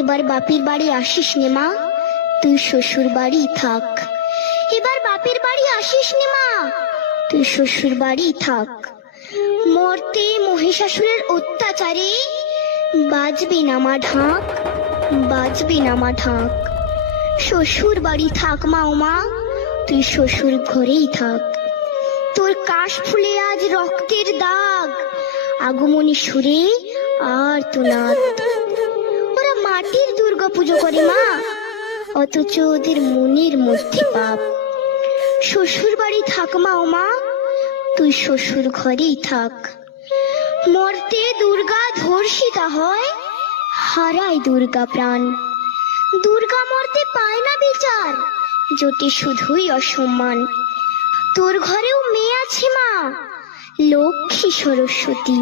এবার বাপের বাড়ি আসিস নে মা, তুই শ্বশুর বাড়ি থাক। এবার বাপের বাড়ি আসিস নে মা, তুই শ্বশুর বাড়ি থাক। মর্তে মহিষাসুরের অত্যাচারে বাজবে না মা ঢাক, বাজবে না মা ঢাক। শ্বশুর বাড়ি থাক মা ও মা, তুই শ্বশুর ঘরেই থাক। তোর কাশ ফুলে আজ রক্তের দাগ, আগমনী সুরে আর তোনাদ। ওরা মাটির দুর্গা পুজো করে মা, অথচ ওদের মনের মধ্যে পাপ। শ্বশুর বাড়ি থাক মা ও মা, তুই শ্বশুর ঘরেই থাক। মর্তে দুর্গা ধর্ষিতা হয়, হারায় দুর্গা প্রাণ। দুর্গা মর্তে পায় না বিচার, জোটে শুধুই অসম্মান। তোর ঘরেও মেয়ে আছে মা, লক্ষ্মী সরস্বতী।